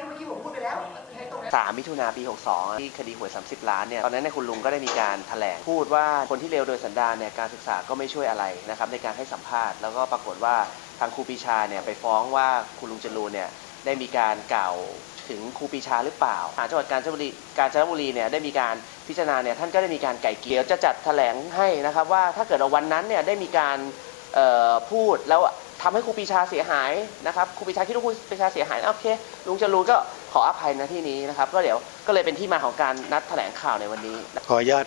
ก็เมื่อกี้ผมพูดไปแล้วให้ตรงนั้น3มิถุนาปี 62 ที่คดีหวย 30 ล้านเนี่ย ตอนนั้นเนี่ยคุณลุงก็ได้มีการแถลงพูดว่าคนที่เลวโดยสันดานเนี่ย การศึกษาก็ไม่ช่วยอะไรนะครับในการให้สัมภาษณ์ แล้วก็ปรากฏว่าทางครูปีชาเนี่ยไปฟ้องว่าคุณลุงจรูนเนี่ยได้มีการกล่าวถึงครูปีชาหรือเปล่าศาลจังหวัดกาญจนบุรีกาญจนบุรีเนี่ยได้มีการพิจารณาเนี่ยท่านก็ได้มีการไก่เกลี่ยวจะจัดแถลงให้นะครับว่าถ้าเกิดว่าวันนั้นเนี่ยได้มีการพูดแล้ว ทำให้ครูปีชาเสียหายนะครับครูปีชาคิดว่าครูปีชาเสียหายโอเคลุงจรูนก็ขออภัยนะที่นี้นะครับ ก็เดี๋ยวก็เลยเป็นที่มาของการนัดแถลงข่าวในวันนี้ ขออนุญาต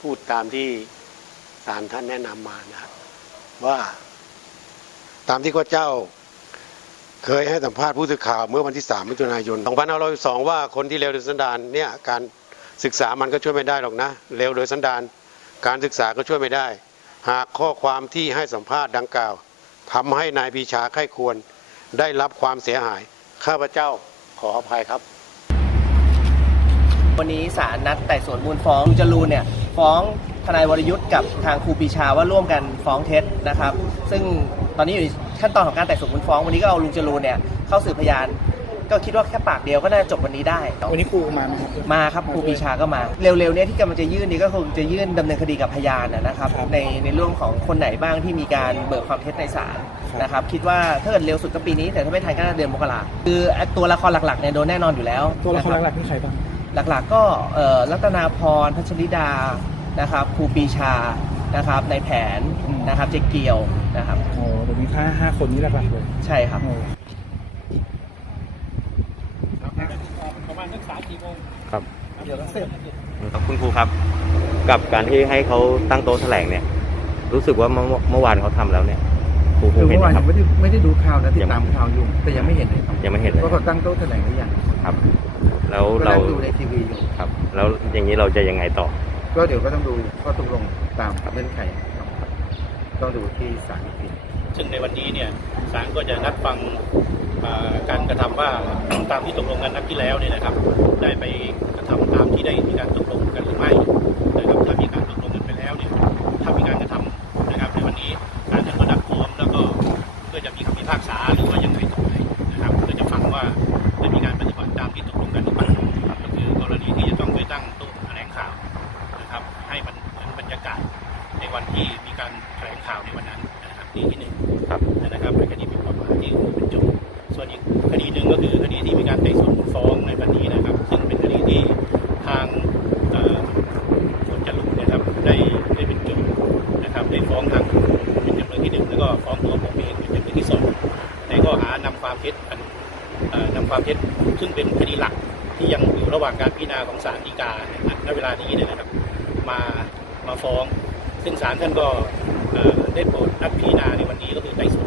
พูดตามที่ศาลท่านแนะนำมานะครับว่า ตามที่ข้าเจ้า เคยให้สัมภาษณ์ผู้สื่อข่าวเมื่อวันที่ 3 มิถุนายน2512ว่าคนที่เลวโดยสันดานเนี่ยการศึกษามันก็ช่วยไม่ได้หรอกนะเลวโดยสันดานการศึกษาก็ช่วยไม่ได้ หากข้อความที่ให้สัมภาษณ์ดังกล่าว ทำให้นายปีชาไข้ควรได้รับความเสียหาย ข้าพเจ้าขออภัยครับ วันนี้ศาลนัดไต่สวนมูลฟ้องลุงจรูนเนี่ยฟ้องทนายวรยุทธ์กับทางครูปีชาว่าร่วมกันฟ้องเท็จนะครับ ซึ่งตอนนี้อยู่ในขั้นตอนของการไต่สวนมูลฟ้อง วันนี้ก็เอาลุงจรูนเนี่ยเข้าสืบพยาน ก็คิดว่าแค่ปากเดียวก็น่าจะจบวันนี้ได้ วันนี้ครูมาไหมครับ มาครับครูปรีชาก็มา เร็วๆเนี้ที่กำลังจะยื่นนี่ก็คงจะยื่นดำเนินคดีกับพยานนะนะครับครับในในเรื่องของคนไหนบ้างที่มีการเบิกความเท็จในศาลครับนะครับคิดว่าถ้าเกิดเร็วสุดก็ปีนี้ แต่ถ้าไม่ทันก็น่าจะเดือนมกราคือไอ้ตัวละครหลักๆเนี่ยโดนแน่นอนอยู่แล้ว ตัวละครนบหลักๆนี่ใครบ้างหลักๆก็เอ่อรัตนาพรพัชริดานะครับครูปรีชานะครับในแผนอืมนะครับเจ๊เกียวนะครับโอ้เดี๋ยวมีค่าห้าคนนี้หลักๆเลย ใช่ครับ โอ้ครับเดี๋ยวต้องเสร็จครับคุณครูครับ กับการที่ให้เขาตั้งโต๊ะแถลงเนี่ย รู้สึกว่าเมื่อเมื่อวานเขาทำแล้วเนี่ยครูครูคือเห็นเมื่อไหมวานครัยับงไม่ได้ไม่ได้ดูข่าวนะติยัดงตามข่าวอยู่ แต่ยังไม่เห็นเลยครับยังไม่เห็นเลยว่าเขาตั้งโต๊ะแถลงหรือยังครับ แล้วก็เรานั่งดูในทีวีอยู่ครับ แล้วอย่างนี้เราจะยังไงต่อ ก็เดี๋ยวก็ต้องดูข้อตกลงตามเงื่อนไขครับต้องดูที่ศาลอีกทีซึ่งในวันนี้เนี่ยศาลก็จะนัดฟังอ่า การกระทำว่าตามที่ตกลงกันนัดที่แล้วเนี่ยนะครับ ได้ไปกระทำตามที่ได้มีการตกลงกันหรือไม่นะครับถ้ามีการตกลงกันไปแล้วเนี่ยถ้ามีการกระทำนะครับในวันนี้ศาลจะมานัดพร้อมแล้วก็เพื่อจะมีคำพิพากษาหรือว่ายังไงต่อไปนะครับเพื่อจะฟังว่าได้มีการปฏิบัติตามที่ตกลงกันหรือเปล่าครับก็คือกรณีที่จะต้องไปตั้งโต๊ะแถลงข่าวนะครับ ให้มันเหมือนบรรยากาศในวันที่มีการแถลงข่าวในวันนั้นนะครับที่ที่หนึ่งครับนะครับ งก็คือคดีที่มีการไต่สวนมูลฟ้องในวันนี้นะครับ ซึ่งเป็นคดีที่ทางเอ่อส่วนจรูนนะครับได้ได้เป็นโจทย์นะครับได้ฟ้องทางเป็นจำเลยที่หนึ่งแล้วก็ฟ้องตัวผมเองเป็นจำเลยที่สองในข้อหานำความเท็จนำความเท็จซึ่งเป็นคดีหลักที่ยังอยู่ระหว่างการพิจารณาของศาลฎีกาณเวลานี้นะครับ มามาฟ้อง ซึ่งศาลท่านก็ได้โปรดนัดพิจารณาในวันนี้ก็คือไต่สวน